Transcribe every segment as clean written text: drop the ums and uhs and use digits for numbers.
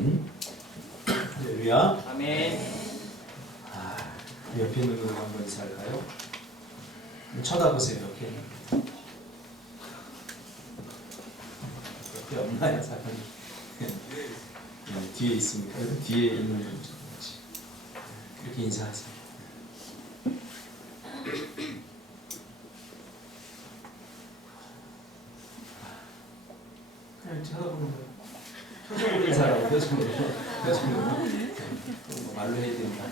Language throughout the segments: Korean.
아멘. 할렐루야. 아멘. 옆에 있는 분 한번 인사할까요? 쳐다보세요. 옆에 없나요, 사람이? 뒤에 있습니까? 뒤에 있는 분 좀 그렇게 인사하세요. 그냥 쳐다보는 거예요. 표정으로 인사하라고, 표정으로. 말로 해야 된다.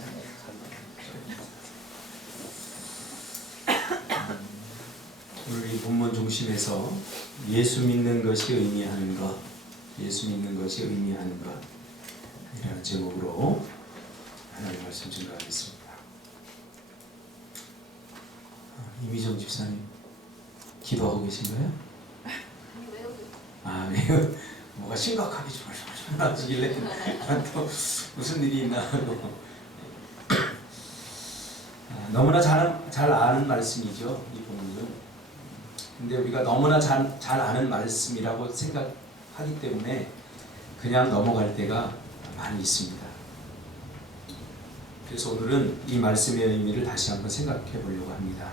오늘 이 본문 중심에서 예수 믿는 것이 의미하는 것, 예수 믿는 것이 의미하는 것 이라는 제목으로 하나님 말씀 증거하겠습니다. 이미정 집사님 기도하고 계신가요? 왜요? 뭐가 심각하게 하시길래 또 무슨 일이 있나 하고 너무나 잘 아는 말씀이죠, 이 본문은. 근데 우리가 너무나 잘 아는 말씀이라고 생각하기 때문에 그냥 넘어갈 때가 많이 있습니다. 그래서 오늘은 이 말씀의 의미를 다시 한번 생각해 보려고 합니다.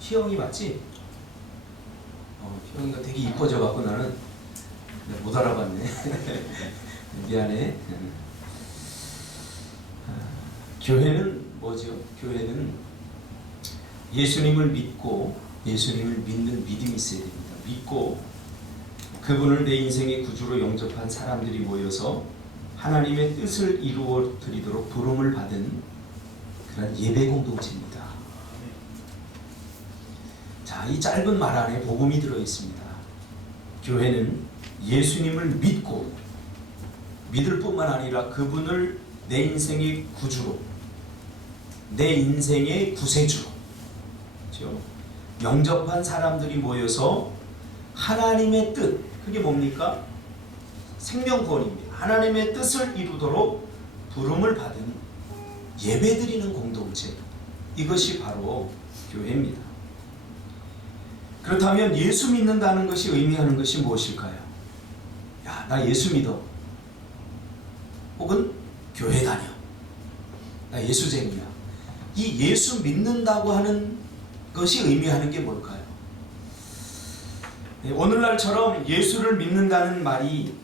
희영이 맞지? 희영이가 되게 이뻐져 갖고 나는 못 알아봤네. 미안해. 교회는 뭐죠? 교회는 예수님을 믿고 예수님을 믿는 믿음이 있어야 됩니다. 믿고 그분을 내 인생의 구주로 영접한 사람들이 모여서 하나님의 뜻을 이루어 드리도록 부름을 받은 그런 예배 공동체입니다. 자, 이 짧은 말 안에 복음이 들어 있습니다. 교회는 예수님을 믿고 믿을 뿐만 아니라 그분을 내 인생의 구주로, 내 인생의 구세주로, 그렇죠? 영접한 사람들이 모여서 하나님의 뜻, 그게 뭡니까? 생명구원입니다. 하나님의 뜻을 이루도록 부름을 받은 예배드리는 공동체, 이것이 바로 교회입니다. 그렇다면 예수 믿는다는 것이 의미하는 것이 무엇일까요? 야, 나 예수 믿어. 혹은 교회 다녀. 나 예수쟁이야. 이 예수 믿는다고 하는 것이 의미하는 게 뭘까요? 오늘날처럼 예수를 믿는다는 말이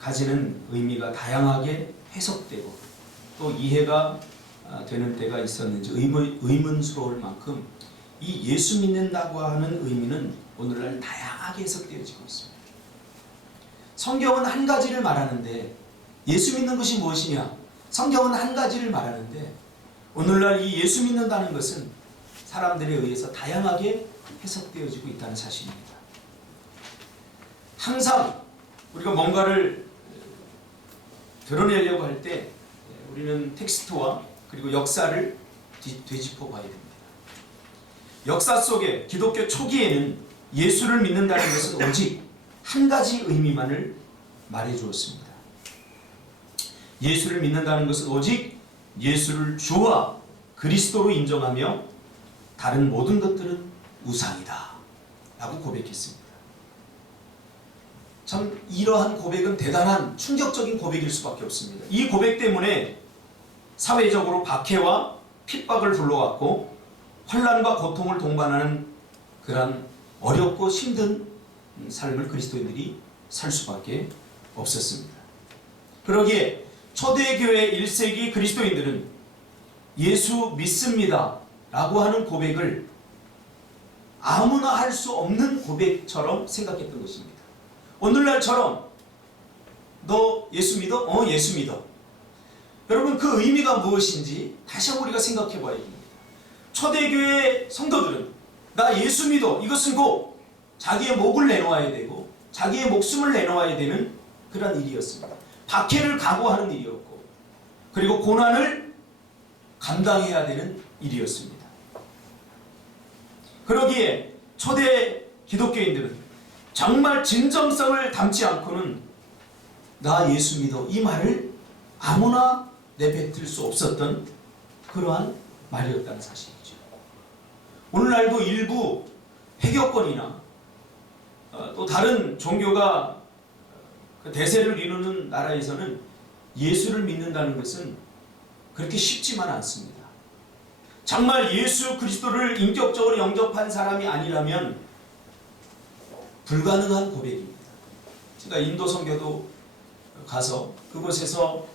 가지는 의미가 다양하게 해석되고 또 이해가 되는 때가 있었는지 의문스러울 만큼 이 예수 믿는다고 하는 의미는 오늘날 다양하게 해석되어지고 있습니다. 성경은 한 가지를 말하는데 예수 믿는 것이 무엇이냐? 성경은 한 가지를 말하는데 오늘날 이 예수 믿는다는 것은 사람들에 의해서 다양하게 해석되어지고 있다는 사실입니다. 항상 우리가 뭔가를 드러내려고 할 때 우리는 텍스트와 그리고 역사를 되짚어 봐야 됩니다. 역사 속에 기독교 초기에는 예수를 믿는다는 것은 오직 한 가지 의미만을 말해 주었습니다. 예수를 믿는다는 것은 오직 예수를 주와 그리스도로 인정하며 다른 모든 것들은 우상이다 라고 고백했습니다. 참 이러한 고백은 대단한 충격적인 고백일 수밖에 없습니다. 이 고백 때문에 사회적으로 박해와 핍박을 불러왔고 환난과 고통을 동반하는 그런 어렵고 힘든 삶을 그리스도인들이 살 수밖에 없었습니다. 그러기에 초대교회 1세기 그리스도인들은 예수 믿습니다 라고 하는 고백을 아무나 할 수 없는 고백처럼 생각했던 것입니다. 오늘날처럼 너 예수 믿어? 예수 믿어. 여러분, 그 의미가 무엇인지 다시 한번 우리가 생각해 봐야 됩니다. 초대교회 성도들은 나 예수 믿어, 이것은 곧 자기의 목을 내놓아야 되고 자기의 목숨을 내놓아야 되는 그런 일이었습니다. 박해를 각오하는 일이었고 그리고 고난을 감당해야 되는 일이었습니다. 그러기에 초대 기독교인들은 정말 진정성을 담지 않고는 나 예수 믿어 이 말을 아무나 내뱉을 수 없었던 그러한 말이었다는 사실이죠. 오늘날도 일부 회교권이나 또 다른 종교가 그 대세를 이루는 나라에서는 예수를 믿는다는 것은 그렇게 쉽지만 않습니다. 정말 예수 그리스도를 인격적으로 영접한 사람이 아니라면 불가능한 고백입니다. 제가 인도 선교도 가서 그곳에서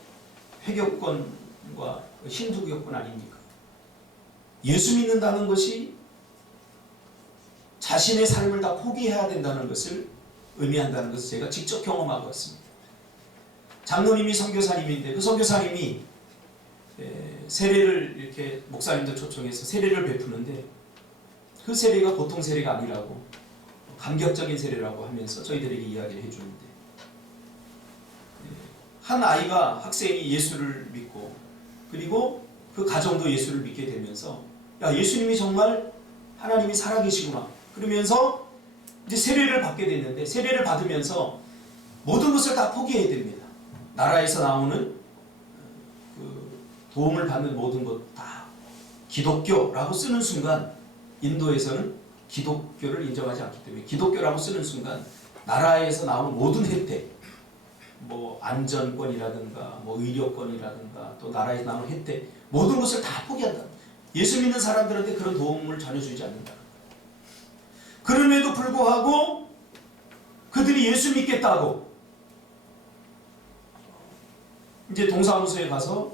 회교권과 힌두교권 아닙니까? 예수 믿는다는 것이 자신의 삶을 다 포기해야 된다는 것을 의미한다는 것을 제가 직접 경험하고 왔습니다. 장로님이 선교사님인데 그 선교사님이 세례를 이렇게 목사님들 초청해서 세례를 베푸는데 그 세례가 보통 세례가 아니라고 감격적인 세례라고 하면서 저희들에게 이야기를 해주는데 한 아이가 학생이 예수를 믿고 그리고 그 가정도 예수를 믿게 되면서 야 예수님이 정말 하나님이 살아계시구나 그러면서 이제 세례를 받게 됐는데 세례를 받으면서 모든 것을 다 포기해야 됩니다. 나라에서 나오는 그 도움을 받는 모든 것 다 기독교라고 쓰는 순간 인도에서는 기독교를 인정하지 않기 때문에 기독교라고 쓰는 순간 나라에서 나오는 모든 혜택 뭐 안전권이라든가 뭐 의료권이라든가 또 나라에서 나오는 혜택 모든 것을 다 포기한다. 예수 믿는 사람들한테 그런 도움을 전혀 주지 않는다. 그럼에도 불구하고 그들이 예수 믿겠다고 이제 동사무소에 가서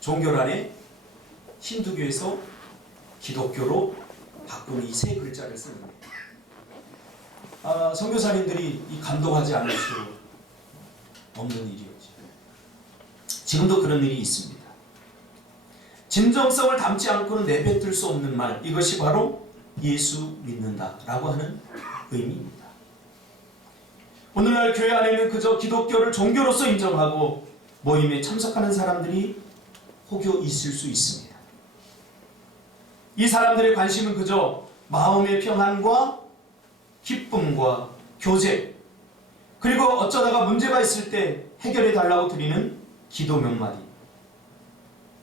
종교란에 힌두교에서 기독교로 바꾸는 이 세 글자를 쓰는 거예요. 선교사님들이 이 감동하지 않을 수 없는 일이었죠. 지금도 그런 일이 있습니다. 진정성을 담지 않고는 내뱉을 수 없는 말, 이것이 바로 예수 믿는다라고 하는 의미입니다. 오늘날 교회 안에는 그저 기독교를 종교로서 인정하고 모임에 참석하는 사람들이 혹여 있을 수 있습니다. 이 사람들의 관심은 그저 마음의 평안과 기쁨과 교제 그리고 어쩌다가 문제가 있을 때 해결해 달라고 드리는 기도 몇 마디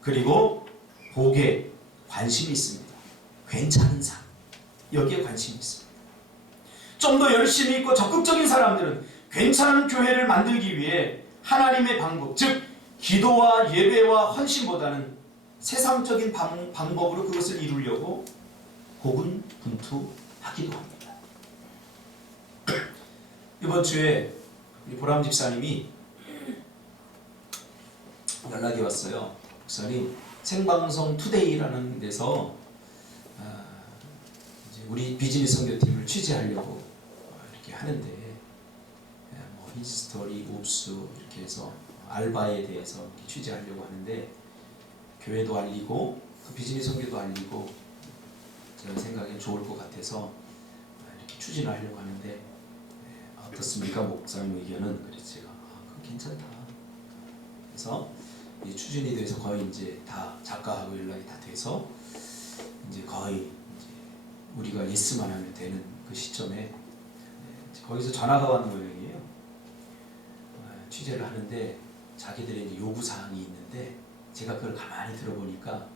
그리고 복에 관심이 있습니다. 괜찮은 삶 여기에 관심이 있습니다. 좀 더 열심히 있고 적극적인 사람들은 괜찮은 교회를 만들기 위해 하나님의 방법 즉 기도와 예배와 헌신보다는 세상적인 방법으로 그것을 이루려고 고군분투하기도 합니다. 이번 주에 우리 보람 집사님이 연락이 왔어요. 목사님 생방송 투데이라는 데서 이제 우리 비즈니스 선교팀을 취재하려고 이렇게 하는데 뭐 히스토리, 옵스 이렇게 해서 알바에 대해서 이렇게 취재하려고 하는데 교회도 알리고 또 비즈니스 선교도 알리고 제 생각에 좋을 것 같아서 이렇게 추진을 하려고 하는데 어떻습니까? 목사님 의견은 그래서 제가 그거 괜찮다. 그래서 이 추진이 돼서 거의 이제 다 작가하고 연락이 다 돼서 이제 거의 이제 우리가 예스만 하면 되는 그 시점에 거기서 전화가 왔는 모양이에요. 취재를 하는데 자기들의 이제 요구 사항이 있는데 제가 그걸 가만히 들어보니까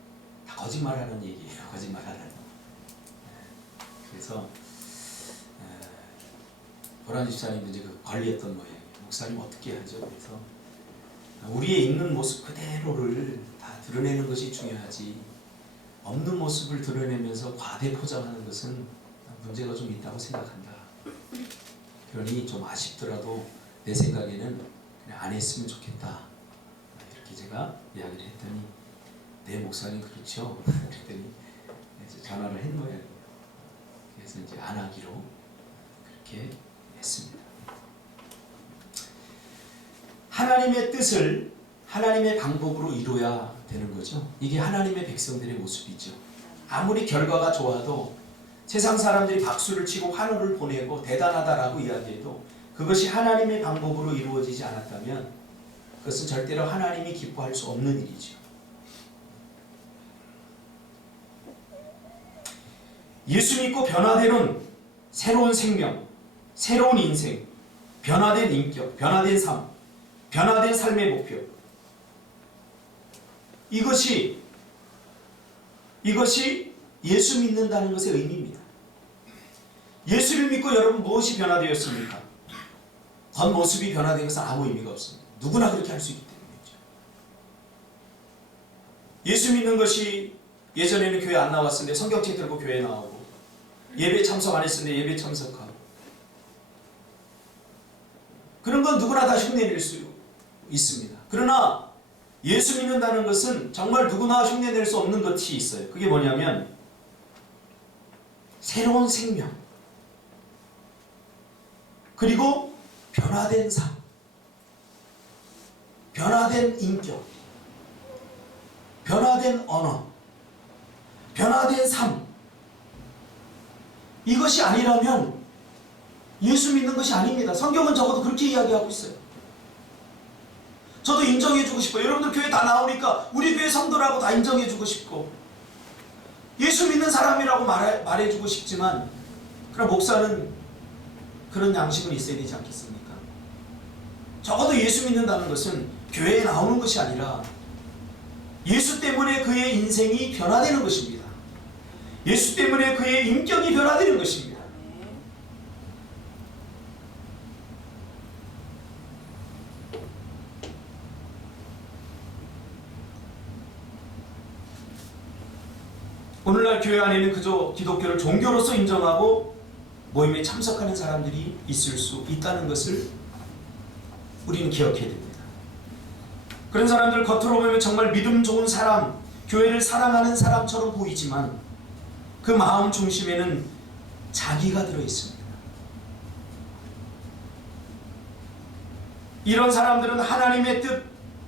다 거짓말하는 얘기예요. 거짓말하는. 그래서 보람 집사님도 이제 그 관리했던 모양이에요. 목사님 어떻게 하죠? 그래서 우리의 있는 모습 그대로를 다 드러내는 것이 중요하지 없는 모습을 드러내면서 과대 포장하는 것은 문제가 좀 있다고 생각한다. 그러니 좀 아쉽더라도 내 생각에는 그냥 안 했으면 좋겠다. 이렇게 제가 이야기를 했더니 네 목사님 그렇죠. 그랬더니 전화를 했 모양이에요. 그래서 이제 안 하기로 그렇게 했습니다. 하나님의 뜻을 하나님의 방법으로 이루어야 되는 거죠. 이게 하나님의 백성들의 모습이죠. 아무리 결과가 좋아도 세상 사람들이 박수를 치고 환호를 보내고 대단하다라고 이야기해도 그것이 하나님의 방법으로 이루어지지 않았다면 그것은 절대로 하나님이 기뻐할 수 없는 일이죠. 예수 믿고 변화되는 새로운 생명, 새로운 인생, 변화된 인격, 변화된 삶, 변화된 삶의 목표. 이것이 예수 믿는다는 것의 의미입니다. 예수를 믿고 여러분 무엇이 변화되었습니까? 겉모습이 변화된 것은 아무 의미가 없습니다. 누구나 그렇게 할 수 있기 때문이죠. 예수 믿는 것이 예전에는 교회 안 나왔을 때 성경책 들고 교회 나오고 예배 참석 안 했을 때 예배 참석하고 그런 건 누구나 다 흉내낼 수 있습니다. 그러나 예수 믿는다는 것은 정말 누구나 흉내낼 수 없는 것이 있어요. 그게 뭐냐면 새로운 생명 그리고 변화된 삶, 변화된 인격, 변화된 언어, 변화된 삶. 이것이 아니라면 예수 믿는 것이 아닙니다. 성경은 적어도 그렇게 이야기하고 있어요. 저도 인정해주고 싶어요. 여러분들 교회 다 나오니까 우리 교회 성도라고 다 인정해주고 싶고 예수 믿는 사람이라고 말해주고 싶지만 그럼 목사는 그런 양식은 있어야 되지 않겠습니까? 적어도 예수 믿는다는 것은 교회에 나오는 것이 아니라 예수 때문에 그의 인생이 변화되는 것입니다. 예수 때문에 그의 인격이 변화되는 것입니다. 오늘날 교회 안에는 그저 기독교를 종교로서 인정하고 모임에 참석하는 사람들이 있을 수 있다는 것을 우리는 기억해야 됩니다. 그런 사람들 겉으로 보면 정말 믿음 좋은 사람, 교회를 사랑하는 사람처럼 보이지만 그 마음 중심에는 자기가 들어있습니다. 이런 사람들은 하나님의 뜻,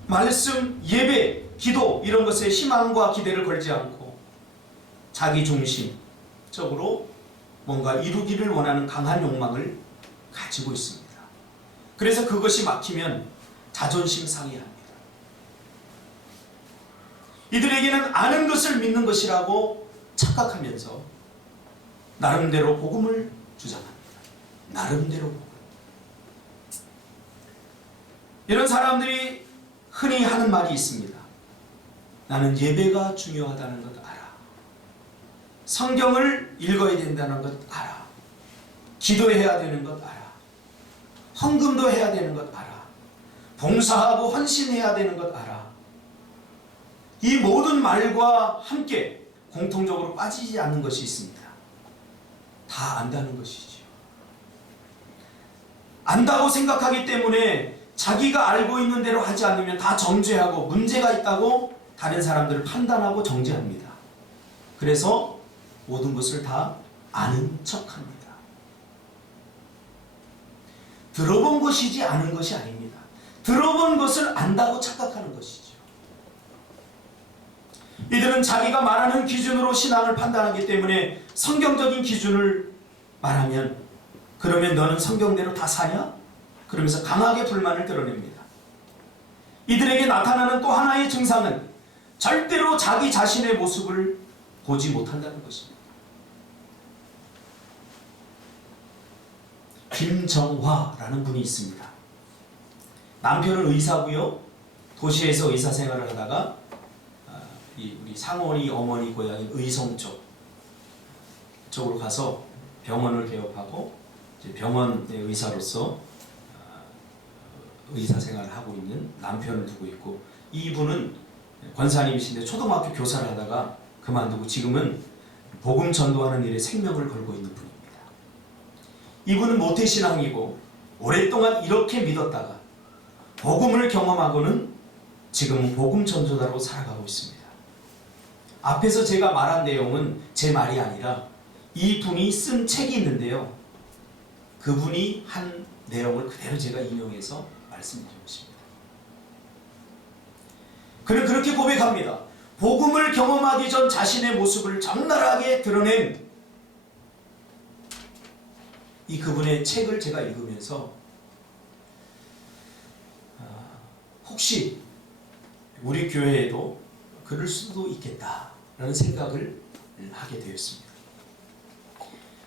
말씀, 예배, 기도 이런 것에 희망과 기대를 걸지 않고 자기 중심적으로 뭔가 이루기를 원하는 강한 욕망을 가지고 있습니다. 그래서 그것이 막히면 자존심 상해합니다. 이들에게는 아는 것을 믿는 것이라고 착각하면서 나름대로 복음을 주장합니다. 나름대로 복음. 이런 사람들이 흔히 하는 말이 있습니다. 나는 예배가 중요하다는 것 알아. 성경을 읽어야 된다는 것 알아. 기도해야 되는 것 알아. 헌금도 해야 되는 것 알아. 봉사하고 헌신해야 되는 것 알아. 이 모든 말과 함께 공통적으로 빠지지 않는 것이 있습니다. 다 안다는 것이지요. 안다고 생각하기 때문에 자기가 알고 있는 대로 하지 않으면 다 정죄하고 문제가 있다고 다른 사람들을 판단하고 정죄합니다. 그래서 모든 것을 다 아는 척합니다. 들어본 것이지 아는 것이 아닙니다. 들어본 것을 안다고 착각하는 것이죠. 이들은 자기가 말하는 기준으로 신앙을 판단하기 때문에 성경적인 기준을 말하면 그러면 너는 성경대로 다 사냐? 그러면서 강하게 불만을 드러냅니다. 이들에게 나타나는 또 하나의 증상은 절대로 자기 자신의 모습을 보지 못한다는 것입니다. 김정화라는 분이 있습니다. 남편은 의사고요. 도시에서 의사 생활을 하다가 우리 상원이 어머니 고향인 의성 쪽으로 가서 병원을 개업하고 이제 병원의 의사로서 의사 생활을 하고 있는 남편을 두고 있고, 이분은 권사님이신데 초등학교 교사를 하다가 그만두고 지금은 복음 전도하는 일에 생명을 걸고 있는 분입니다. 이분은 모태신앙이고 오랫동안 이렇게 믿었다가 복음을 경험하고는 지금은 복음 전도자로 살아가고 있습니다. 앞에서 제가 말한 내용은 제 말이 아니라 이분이 쓴 책이 있는데요. 그분이 한 내용을 그대로 제가 인용해서 말씀드리고 있습니다. 그는 그렇게 고백합니다. 복음을 경험하기 전 자신의 모습을 적나라하게 드러낸 이 그분의 책을 제가 읽으면서 혹시 우리 교회에도 그럴 수도 있겠다라는 생각을 하게 되었습니다.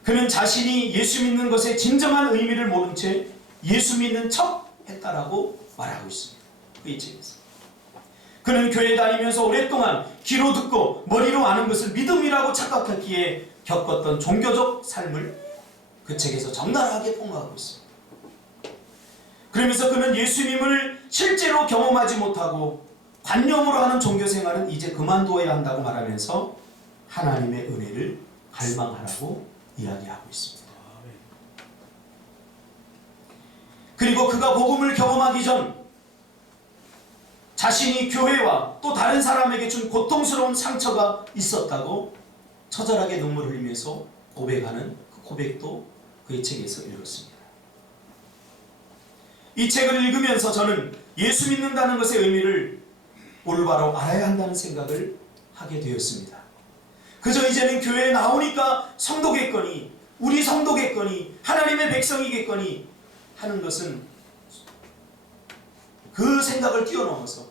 그는 자신이 예수 믿는 것의 진정한 의미를 모른 채 예수 믿는 척 했다라고 말하고 있습니다. 그의 책에서. 그는 교회 다니면서 오랫동안 귀로 듣고 머리로 아는 것을 믿음이라고 착각했기에 겪었던 종교적 삶을 그 책에서 적나라하게 폭로하고 있습니다. 그러면서 그는 예수님을 실제로 경험하지 못하고 관념으로 하는 종교생활은 이제 그만두어야 한다고 말하면서 하나님의 은혜를 갈망하라고 이야기하고 있습니다. 그리고 그가 복음을 경험하기 전 자신이 교회와 또 다른 사람에게 준 고통스러운 상처가 있었다고 처절하게 눈물을 흘리면서 고백하는 그 고백도 그의 책에서 읽었습니다. 이 책을 읽으면서 저는 예수 믿는다는 것의 의미를 올바로 알아야 한다는 생각을 하게 되었습니다. 그저 이제는 교회에 나오니까 성도겠거니 우리 성도겠거니 하나님의 백성이겠거니 하는 것은 그 생각을 뛰어넘어서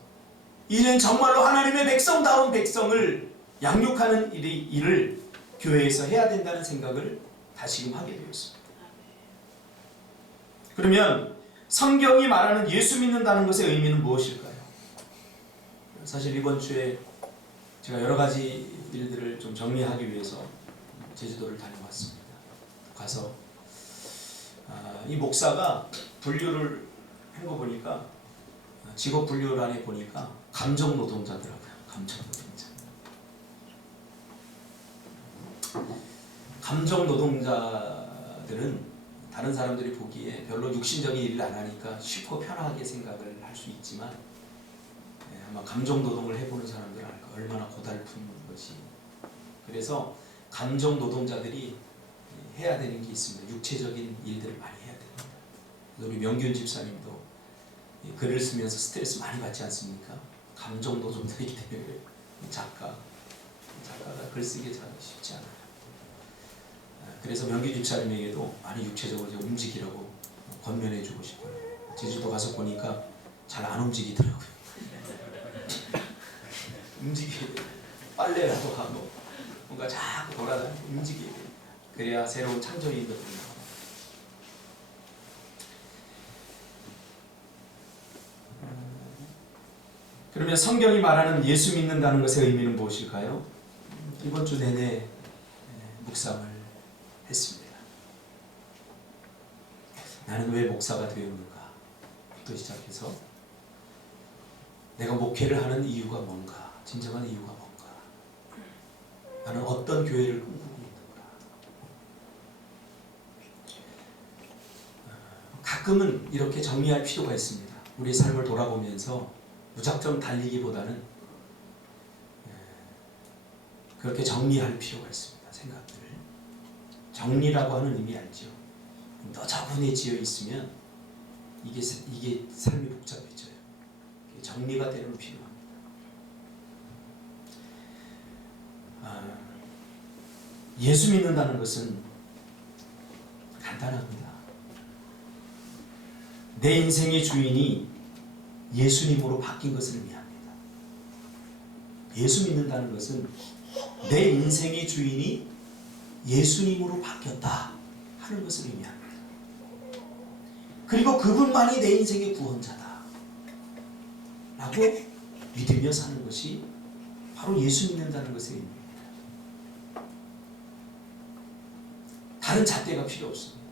이제는 정말로 하나님의 백성다운 백성을 양육하는 일을 교회에서 해야 된다는 생각을 다시금 하게 되었습니다. 그러면 성경이 말하는 예수 믿는다는 것의 의미는 무엇일까요? 사실 이번 주에 제가 여러 가지 일들을 좀 정리하기 위해서 제주도를 다녀왔습니다. 가서 이 목사가 분류를 한 거 보니까 직업 분류란에 보니까 감정 노동자더라고요. 감정 노동자. 감정 노동자들은 다른 사람들이 보기에 별로 육신적인 일을 안 하니까 쉽고 편하게 생각을 할 수 있지만 아마 감정 노동을 해보는 사람들은 알까 얼마나 고달픈 것이. 그래서 감정 노동자들이 해야 되는 게 있습니다. 육체적인 일들을 많이 해야 됩니다. 우리 명균 집사님도 글을 쓰면서 스트레스 많이 받지 않습니까? 감정 노동자이기 때문에 작가가 글 쓰기 잘 쉽지 않아요. 그래서 명균 집사님에게도 많이 육체적으로 움직이라고 권면해주고 싶어요. 제주도 가서 보니까 잘 안 움직이더라고요. 움직여야 돼요. 빨래라도 하고 뭔가 자꾸 돌아다니고 움직여야 돼요. 그래야 새로운 창조력이 있거든요. 그러면 성경이 말하는 예수 믿는다는 것의 의미는 무엇일까요? 이번 주 내내 묵상을 했습니다. 나는 왜 목사가 되었는가? 부터 시작해서 내가 목회를 하는 이유가 뭔가? 진정한 이유가 뭔가? 나는 어떤 교회를 꿈꾸고 있는가? 가끔은 이렇게 정리할 필요가 있습니다. 우리의 삶을 돌아보면서 무작정 달리기보다는 그렇게 정리할 필요가 있습니다. 생각들을. 정리라고 하는 의미 알죠? 너저분해지어 있으면 이게 삶이 복잡해져요. 정리가 되는 필요합니다. 예수 믿는다는 것은 간단합니다. 내 인생의 주인이 예수님으로 바뀐 것을 의미합니다. 예수 믿는다는 것은 내 인생의 주인이 예수님으로 바뀌었다 하는 것을 의미합니다. 그리고 그분만이 내 인생의 구원자다 라고 믿으며 사는 것이 바로 예수 믿는다는 것의 의미입니다. 다른 잣대가 필요 없습니다.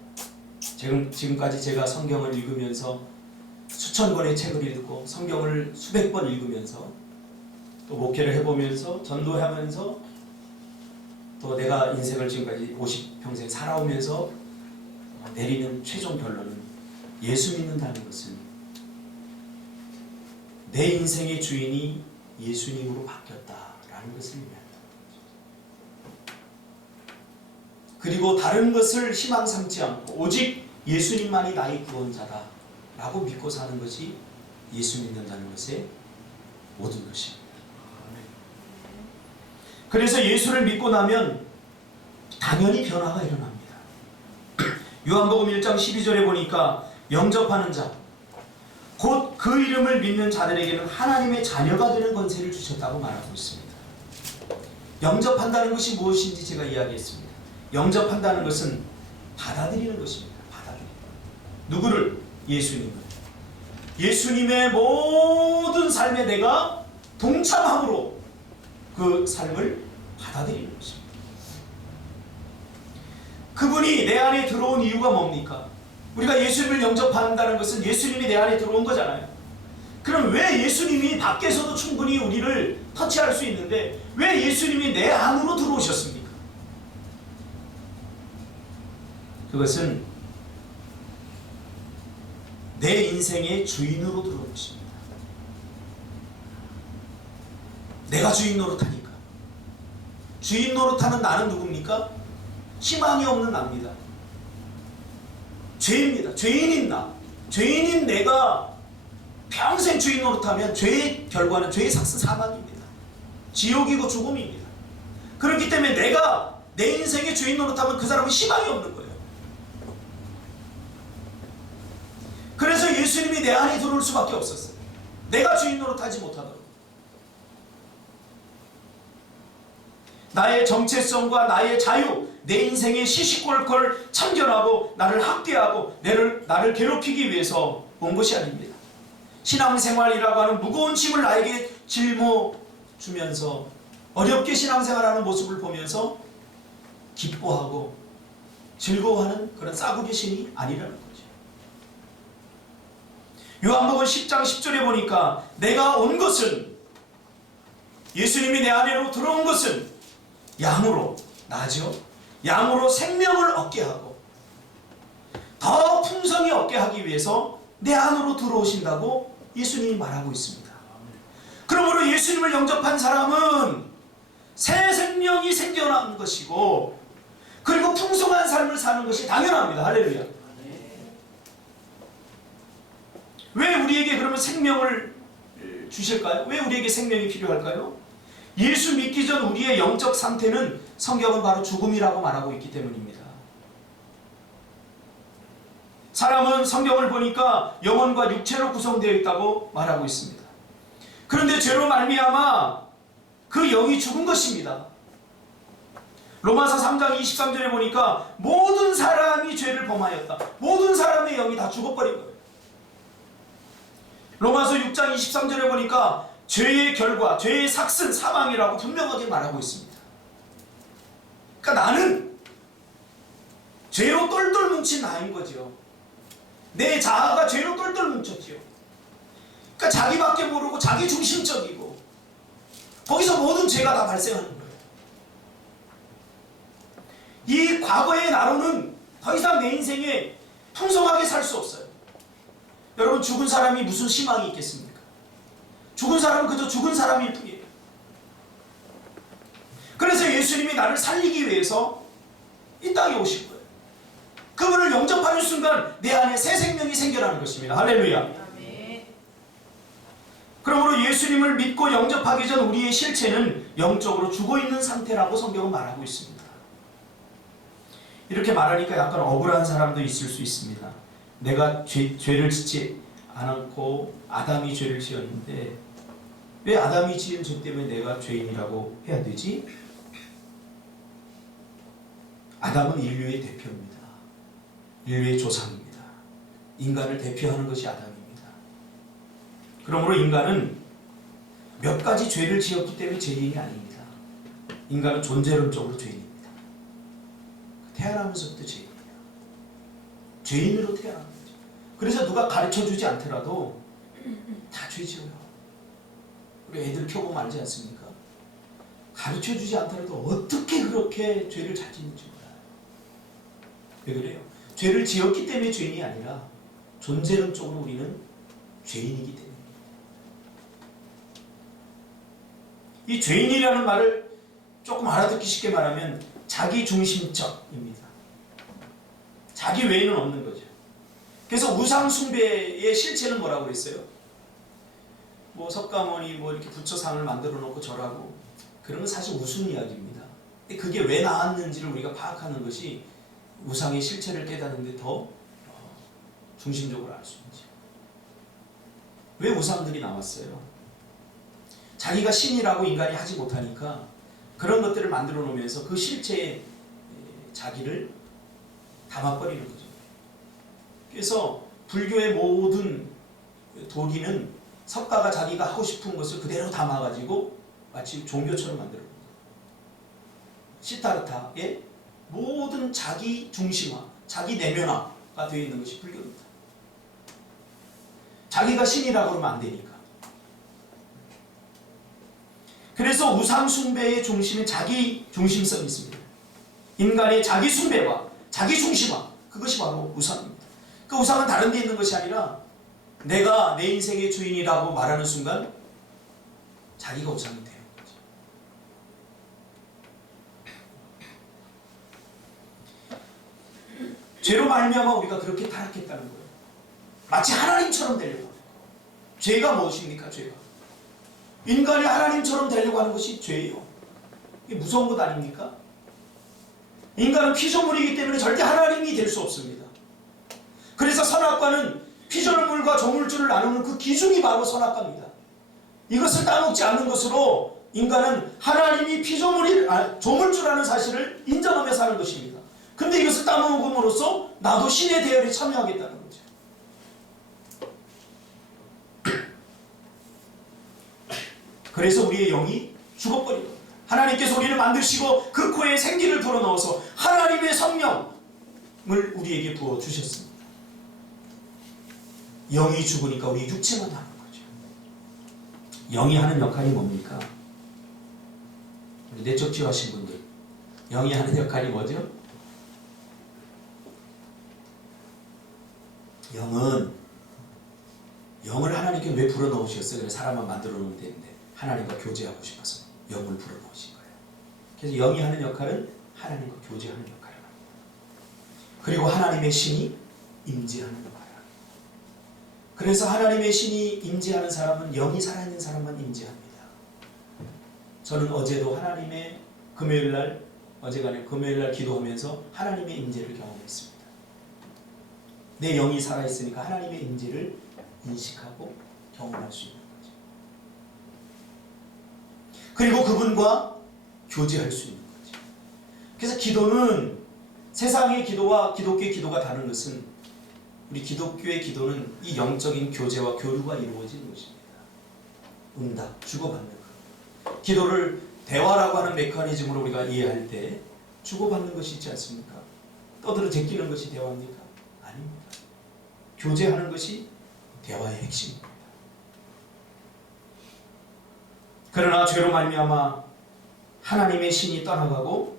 지금까지 제가 성경을 읽으면서 수천 권의 책을 읽고 성경을 수백 번 읽으면서 또 목회를 해보면서 전도하면서 또 내가 인생을 지금까지 50평생 살아오면서 내리는 최종 결론은 예수 믿는다는 것은 내 인생의 주인이 예수님으로 바뀌었다라는 것을 의미합니다. 그리고 다른 것을 희망 삼지 않고 오직 예수님만이 나의 구원자다 라고 믿고 사는 것이 예수 믿는다는 것의 모든 것입니다. 그래서 예수를 믿고 나면 당연히 변화가 일어납니다. 요한복음 1장 12절에 보니까 영접하는 자, 곧 그 이름을 믿는 자들에게는 하나님의 자녀가 되는 권세를 주셨다고 말하고 있습니다. 영접한다는 것이 무엇인지 제가 이야기했습니다. 영접한다는 것은 받아들이는 것입니다. 받아들이는 것. 누구를? 예수님을. 예수님의 모든 삶에 내가 동참함으로 그 삶을 받아들이는 것입니다. 그분이 내 안에 들어온 이유가 뭡니까? 우리가 예수님을 영접한다는 것은 예수님이 내 안에 들어온 거잖아요. 그럼 왜 예수님이 밖에서도 충분히 우리를 터치할 수 있는데 왜 예수님이 내 안으로 들어오셨습니까? 그것은 내 인생의 주인으로 들어온 것입니다. 내가 주인 노릇하니까. 주인 노릇하는 나는 누굽니까? 희망이 없는 나입니다. 죄입니다. 죄인인 나. 죄인인 내가 평생 주인 노릇하면 죄의 결과는 죄의 삭은 사망입니다. 지옥이고 죽음입니다. 그렇기 때문에 내가 내 인생의 주인 노릇하면 그 사람은 희망이 없는 거예요. 그래서 예수님이 내 안에 들어올 수밖에 없었어요. 내가 주인 노릇하지 못하도록. 나의 정체성과 나의 자유, 내 인생의 시시콜콜 참견하고 나를 학대하고 나를 괴롭히기 위해서 온 것이 아닙니다. 신앙생활이라고 하는 무거운 짐을 나에게 짊어주면서 어렵게 신앙생활하는 모습을 보면서 기뻐하고 즐거워하는 그런 싸구려 신이 아니라는 거죠. 요한복음 10장 10절에 보니까 내가 온 것은, 예수님이 내 안으로 들어온 것은 양으로, 나죠? 양으로 생명을 얻게 하고 더 풍성히 얻게 하기 위해서 내 안으로 들어오신다고 예수님이 말하고 있습니다. 그러므로 예수님을 영접한 사람은 새 생명이 생겨난 것이고 그리고 풍성한 삶을 사는 것이 당연합니다. 할렐루야. 왜 우리에게 그러면 생명을 주실까요? 왜 우리에게 생명이 필요할까요? 예수 믿기 전 우리의 영적 상태는 성경은 바로 죽음이라고 말하고 있기 때문입니다. 사람은 성경을 보니까 영혼과 육체로 구성되어 있다고 말하고 있습니다. 그런데 죄로 말미암아 그 영이 죽은 것입니다. 로마서 3장 23절에 보니까 모든 사람이 죄를 범하였다. 모든 사람의 영이 다 죽어버린 거예요. 로마서 6장 23절에 보니까 죄의 결과, 죄의 삭은 사망이라고 분명하게 말하고 있습니다. 그러니까 나는 죄로 똘똘 뭉친 나인 거죠. 내 자아가 죄로 똘똘 뭉쳤지요. 그러니까 자기밖에 모르고 자기 중심적이고 거기서 모든 죄가 다 발생하는 거예요. 이 과거의 나로는 더 이상 내 인생에 풍성하게 살 수 없어요. 여러분, 죽은 사람이 무슨 희망이 있겠습니까? 죽은 사람은 그저 죽은 사람일 뿐이에요. 그래서 예수님이 나를 살리기 위해서 이 땅에 오신 거예요. 그분을 영접하는 순간 내 안에 새 생명이 생겨나는 것입니다. 할렐루야. 그러므로 예수님을 믿고 영접하기 전 우리의 실체는 영적으로 죽어있는 상태라고 성경은 말하고 있습니다. 이렇게 말하니까 약간 억울한 사람도 있을 수 있습니다. 내가 죄를 짓지 않았고 아담이 죄를 지었는데 왜 아담이 지은 죄 때문에 내가 죄인이라고 해야 되지? 아담은 인류의 대표입니다. 인류의 조상입니다. 인간을 대표하는 것이 아담입니다. 그러므로 인간은 몇 가지 죄를 지었기 때문에 죄인이 아닙니다. 인간은 존재론적으로 죄인입니다. 태어나면서부터 죄인입니다. 죄인으로 태어난 거죠. 그래서 누가 가르쳐주지 않더라도 다 죄지어요. 우리 애들 켜보면 알지 않습니까? 가르쳐주지 않더라도 어떻게 그렇게 죄를 잘 짓는지 몰라요. 왜 그래요? 죄를 지었기 때문에 죄인이 아니라 존재론적으로 우리는 죄인이기 때문에. 이 죄인이라는 말을 조금 알아듣기 쉽게 말하면 자기중심적입니다. 자기 외에는 없는 거죠. 그래서 우상 숭배의 실체는 뭐라고 그랬어요? 뭐 석가모니 뭐 이렇게 부처상을 만들어 놓고 절하고 그런 건 사실 우스운 이야기입니다. 근데 그게 왜 나왔는지를 우리가 파악하는 것이 우상의 실체를 깨닫는데 더 중심적으로 알 수 있죠. 왜 우상들이 나왔어요? 자기가 신이라고 인간이 하지 못하니까 그런 것들을 만들어 놓으면서 그 실체에 자기를 담아버리는 거죠. 그래서 불교의 모든 도리는 석가가 자기가 하고 싶은 것을 그대로 담아가지고 마치 종교처럼 만들어 놓은 거예요. 시타르타의 모든 자기 중심화, 자기 내면화가 되어 있는 것이 불교입니다. 자기가 신이라고 그러면 안 되니까. 그래서 우상 숭배의 중심은 자기 중심성이 있습니다. 인간의 자기 숭배와 자기 중심화, 그것이 바로 우상입니다. 그 우상은 다른 데 있는 것이 아니라 내가 내 인생의 주인이라고 말하는 순간 자기가 우상이 되는 거죠. 죄로 말미암아 우리가 그렇게 타락했다는 거예요. 마치 하나님처럼 되려고 하는 거예요. 죄가 무엇입니까? 죄가 인간이 하나님처럼 되려고 하는 것이 죄예요. 이게 무서운 것 아닙니까? 인간은 피조물이기 때문에 절대 하나님이 될 수 없습니다. 그래서 선악과는 피조물과 조물주를 나누는 그 기준이 바로 선악과입니다. 이것을 따먹지 않는 것으로 인간은 하나님이 조물주라는 사실을 인정하며 사는 것입니다. 근데 이것을 따먹음으로써 나도 신의 대열에 참여하겠다는 거죠. 그래서 우리의 영이 죽어버린 겁니다. 하나님께서 우리를 만드시고 그 코에 생기를 불어넣어서 하나님의 성령을 우리에게 부어주셨습니다. 영이 죽으니까 우리 육체만 하는 거죠. 영이 하는 역할이 뭡니까? 우리 내적 치유하신 분들, 영이 하는 역할이 뭐죠? 영을 하나님께 왜 불어넣으셨어요? 그래 사람만 만들어 놓으면 되는데 하나님과 교제하고 싶어서 영을 불어넣으신 거예요. 그래서 영이 하는 역할은 하나님과 교제하는 역할을 합니다. 그리고 하나님의 신이 임재하는 역할을 합니다. 그래서 하나님의 신이 임재하는 사람은 영이 살아있는 사람만 임재합니다. 저는 어제도 하나님의 어제간에 금요일날 기도하면서 하나님의 임재를 경험했습니다. 내 영이 살아있으니까 하나님의 임재를 인식하고 경험할 수 있는 거죠. 그리고 그분과 교제할 수 있는 거죠. 그래서 기도는 세상의 기도와 기독교의 기도가 다른 것은 우리 기독교의 기도는 이 영적인 교제와 교류가 이루어지는 것입니다. 응답, 주고받는 것. 기도를 대화라고 하는 메커니즘으로 우리가 이해할 때 주고받는 것이 있지 않습니까? 떠들어 제끼는 것이 대화입니까? 아닙니다. 교제하는 것이 대화의 핵심입니다. 그러나 죄로 말미암아 하나님의 신이 떠나가고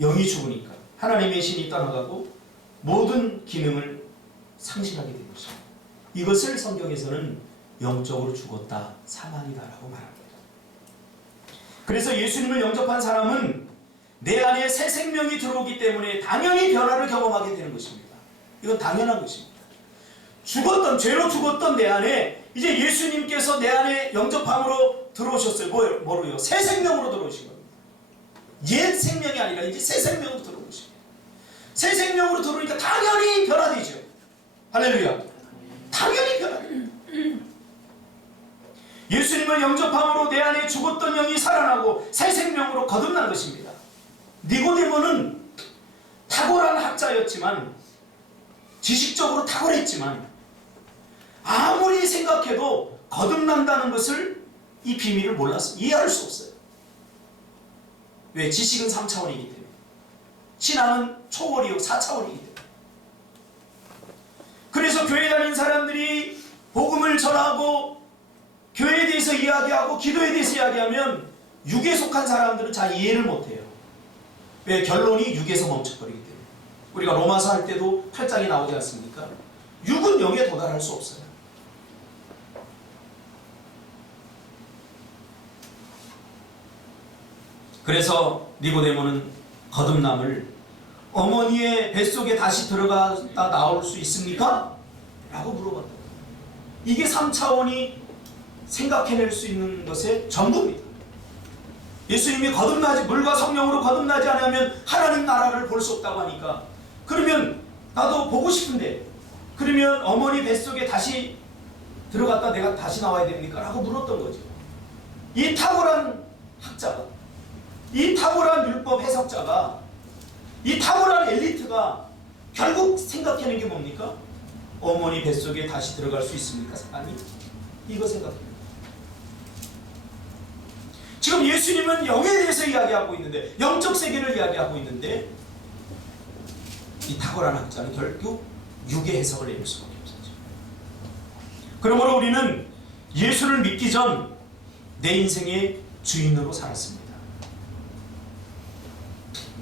영이 죽으니까 하나님의 신이 떠나가고 모든 기능을 상실하게 된 것입니다. 이것을 성경에서는 영적으로 죽었다, 사망이다라고 말합니다. 그래서 예수님을 영접한 사람은 내 안에 새 생명이 들어오기 때문에 당연히 변화를 경험하게 되는 것입니다. 이건 당연한 것입니다. 죄로 죽었던 내 안에 이제 예수님께서 내 안에 영접함으로 들어오셨어요. 뭐로요? 새 생명으로 들어오신 겁니다. 옛 생명이 아니라 이제 새 생명으로 들어온 것입니다. 새 생명으로 들어오니까 당연히 변화되죠. 할렐루야. 당연히 변화돼요. 예수님을 영접함으로 내 안에 죽었던 영이 살아나고 새 생명으로 거듭난 것입니다. 니고데모는 탁월한 학자였지만 지식적으로 탁월했지만 아무리 생각해도 거듭난다는 것을 이 비밀을 몰랐어요. 이해할 수 없어요. 왜? 지식은 3차원이기 때문에. 신앙은 초월이요 4차원이기 때문에. 그래서 교회 다니는 사람들이 복음을 전하고 교회에 대해서 이야기하고 기도에 대해서 이야기하면 육에 속한 사람들은 잘 이해를 못해요. 왜? 결론이 육에서 멈춰버리기 때문에. 우리가 로마서 할 때도 8장이 나오지 않습니까? 육은 영에 도달할 수 없어요. 그래서 니고데모는 거듭남을 어머니의 뱃속에 다시 들어갔다 나올 수 있습니까? 라고 물어봤다. 이게 3차원이 생각해낼 수 있는 것의 전부입니다. 예수님이 물과 성령으로 거듭나지 않으면 하나님 나라를 볼 수 없다고 하니까 그러면 나도 보고 싶은데 그러면 어머니 뱃속에 다시 들어갔다 내가 다시 나와야 됩니까? 라고 물었던 거죠. 이 탁월한 학자가, 이 탁월한 율법 해석자가, 이 탁월한 엘리트가 결국 생각하는 게 뭡니까? 어머니 뱃속에 다시 들어갈 수 있습니까? 사람이? 이거 생각합니다. 지금 예수님은 영에 대해서 이야기하고 있는데, 영적 세계를 이야기하고 있는데 이 탁월한 학자는 결국 육의 해석을 내릴 수밖에 없었죠. 그러므로 우리는 예수를 믿기 전 내 인생의 주인으로 살았습니다.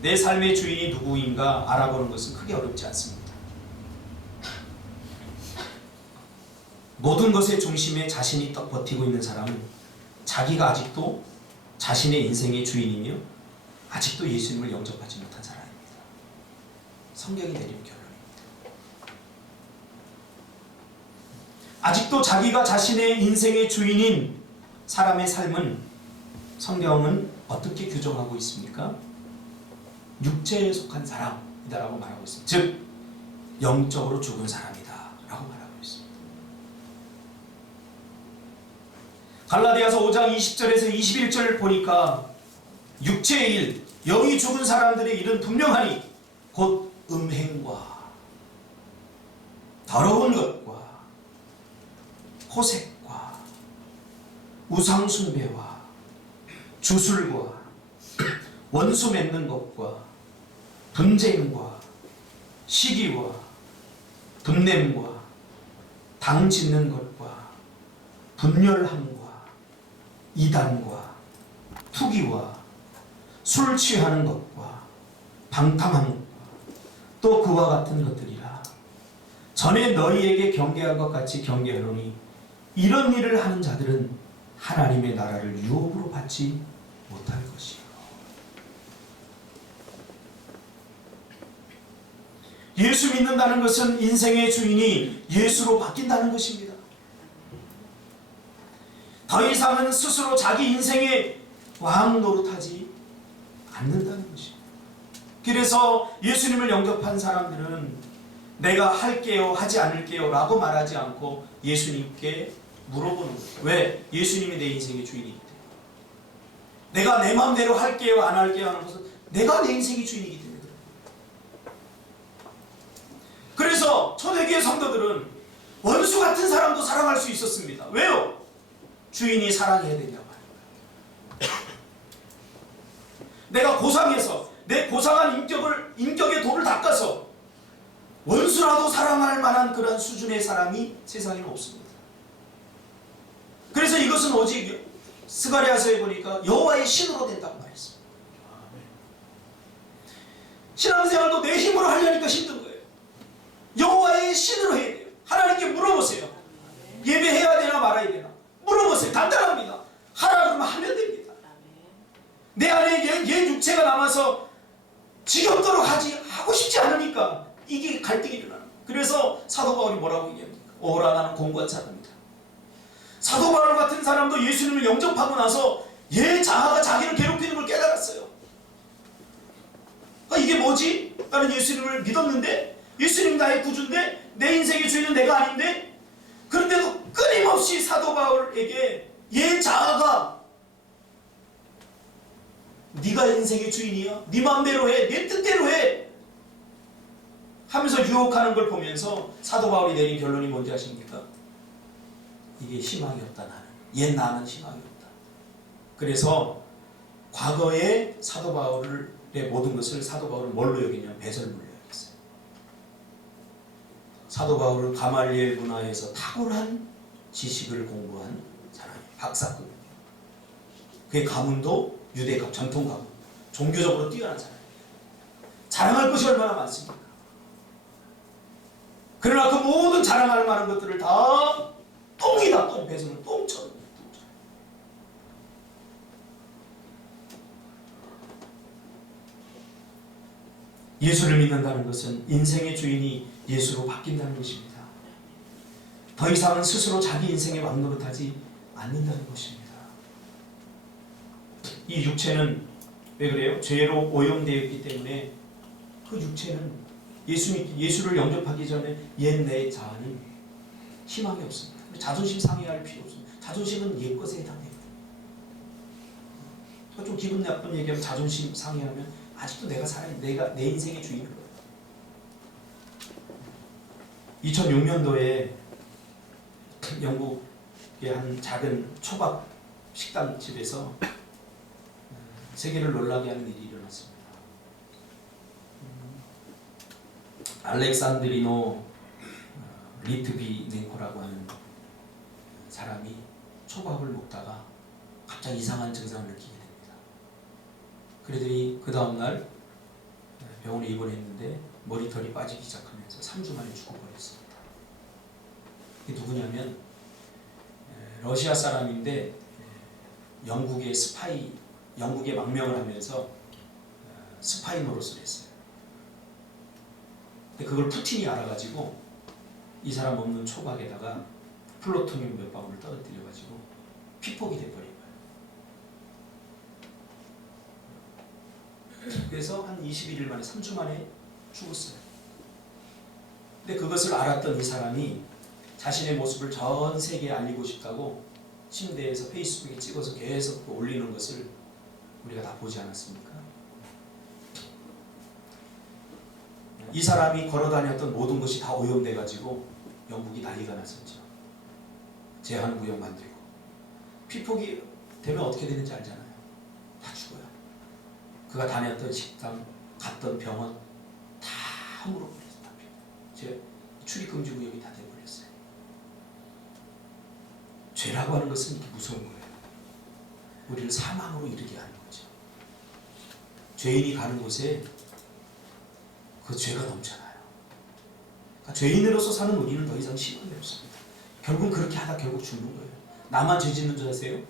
내 삶의 주인이 누구인가 알아보는 것은 크게 어렵지 않습니다. 모든 것의 중심에 자신이 딱 버티고 있는 사람은 자기가 아직도 자신의 인생의 주인이며 아직도 예수님을 영접하지 못한 사람입니다. 성경이 내리는 결론입니다. 아직도 자기가 자신의 인생의 주인인 사람의 삶은 성경은 어떻게 규정하고 있습니까? 육체에 속한 사람이다라고 말하고 있습니다. 즉 영적으로 죽은 사람이다라고 말하고 있습니다. 갈라디아서 5장 20절에서 21절을 보니까 육체의 일, 영이 죽은 사람들의 일은 분명하니 곧 음행과 더러운 것과 호색과 우상숭배와 주술과 원수 맺는 것과 분쟁과 시기와 분냄과 당 짓는 것과 분열함과 이단과 투기와 술 취하는 것과 방탕한 것과 또 그와 같은 것들이라. 전에 너희에게 경계한 것 같이 경계하노니 이런 일을 하는 자들은 하나님의 나라를 유업으로 받지 못할 것이요. 예수 믿는다는 것은 인생의 주인이 예수로 바뀐다는 것입니다. 더 이상은 스스로 자기 인생의 왕 노릇하지 않는다는 것입니다. 그래서 예수님을 영접한 사람들은 내가 할게요 하지 않을게요 라고 말하지 않고 예수님께 물어보는 거예요. 왜? 예수님이 내 인생의 주인이기 때문에. 내가 내 마음대로 할게요 안 할게요 하는 것은 내가 내 인생의 주인이기 때문에. 그래서 초대교회 성도들은 원수 같은 사람도 사랑할 수 있었습니다. 왜요? 주인이 사랑해야 되냐고 하니까. 내가 고상해서 내 고상한 인격의 돌을 닦아서 원수라도 사랑할 만한 그런 수준의 사람이 세상에는 없습니다. 그래서 이것은 오직 스가랴서에 보니까 여호와의 신으로 된다고 말했습니다. 신앙생활도 내 힘으로 하려니까 힘든 거예요. 여호와의 신으로 해야 돼요. 하나님께 물어보세요. 예배해야 되나 말아야 되나 물어보세요. 간단합니다. 하라 그러면 하면 됩니다. 내 안에 옛 육체가 남아서 지겹도록 하고 싶지 않으니까 이게 갈등이 일어나는 거예요. 그래서 사도 바울이 뭐라고 얘기합니까? 오라 나는 공고한 사람이다. 사도 바울 같은 사람도 예수님을 영접하고 나서 얘 자아가 자기를 괴롭히는 걸 깨달았어요. 이게 뭐지? 나는 예수님을 믿었는데 예수님 나의 구주인데 내 인생의 주인은 내가 아닌데 그런데도 끊임없이 사도 바울에게 얘 자아가 네가 인생의 주인이야. 네 마음대로 해. 네 뜻대로 해. 하면서 유혹하는 걸 보면서 사도 바울이 내린 결론이 뭔지 아십니까? 이게 희망이 없다 나는. 옛 나는 희망이 없다. 그래서 과거의 사도 바울의 모든 것을 사도 바울은 뭘로 여기냐면 배설물로 여겼어요. 사도 바울은 가말리엘 문화에서 탁월한 지식을 공부한 사람이에요. 박사급. 그의 가문도 유대 전통 가문. 종교적으로 뛰어난 사람이에요. 자랑할 것이 얼마나 많습니까? 그러나 그 모든 자랑할 만한 것들을 다 똥이다. 똥. 배설물 똥처럼. 예수를 믿는다는 것은 인생의 주인이 예수로 바뀐다는 것입니다. 더 이상은 스스로 자기 인생의 왕노릇하지 않는다는 것입니다. 이 육체는 왜 그래요? 죄로 오염되어 있기 때문에 그 육체는 예수를 영접하기 전에 옛 내 자아는 희망이 없습니다. 자존심 상해할 필요 없습니다. 자존심은 옛 것에 해당돼요. 좀 기분 나쁜 얘기하면 자존심 상해하면 아직도 내가 내 인생의 주인인 거예요. 2006년도에 영국의 한 작은 초밥 식당집에서 세계를 놀라게 하는 일이 일어났습니다. 알렉산드리노 리트비넨코라고 하는 사람이 초밥을 먹다가 갑자기 이상한 증상을 느끼게 됩니다. 그러더니 그 다음날 병원에 입원했는데 머리털이 빠지기 시작하면서 3주 만에 죽어버렸습니다. 이게 누구냐면 러시아 사람인데 영국의 스파이, 영국에 망명을 하면서 스파이 노릇을 했어요. 근데 그걸 푸틴이 알아가지고 이 사람 먹는 초밥에다가 플루토늄 몇 방울을 떨어뜨려가지고 피폭이 돼버린 거예요. 그래서 한 21일 만에 3주 만에 죽었어요. 근데 그것을 알았던 이 사람이 자신의 모습을 전 세계에 알리고 싶다고 침대에서 페이스북에 찍어서 계속 올리는 것을 우리가 다 보지 않았습니까? 이 사람이 걸어다녔던 모든 것이 다 오염돼가지고 영국이 난리가 났었죠. 제한무역 만들고 피폭이 되면 어떻게 되는지 알잖아요. 다 죽어요. 그가 다녔던 식당, 갔던 병원 다 물어버렸어요. 출입금지 구역이 다 돼버렸어요. 죄라고 하는 것은 이렇게 무서운 거예요. 우리를 사망으로 이르게 하는 거죠. 죄인이 가는 곳에 그 죄가 넘잖아요. 그러니까 죄인으로서 사는 우리는 더 이상 시간이 없습니다. 결국 그렇게 하다 결국 죽는 거예요. 나만 죄 짓는 줄 아세요?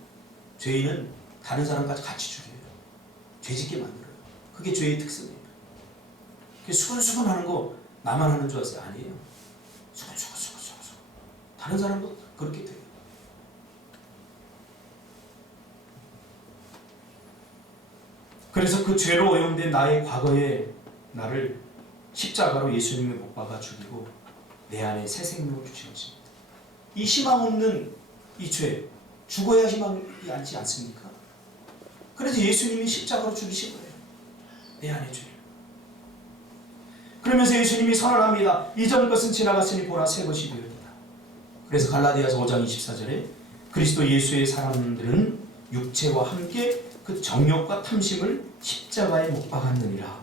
죄인은 다른 사람까지 같이 죽여요. 죄 짓게 만들어요. 그게 죄의 특성이에요. 수근수근 하는 거 나만 하는 줄 아세요? 아니에요. 수근수근. 다른 사람도 그렇게 돼요. 그래서 그 죄로 오염된 나의 과거의 나를 십자가로 예수님의 못 박아 죽이고 내 안에 새 생명을 주신 것입니다. 이 희망 없는 이 죄, 죽어야 희망이 있지 않습니까? 그래서 예수님이 십자가로 죽이신 거예요. 내 안의 죄를. 그러면서 예수님이 선언합니다. 이전 것은 지나갔으니 보라 새 것이 되었다. 그래서 갈라디아서 5장 24절에 그리스도 예수의 사람들은 육체와 함께 그 정욕과 탐심을 십자가에 못 박았느니라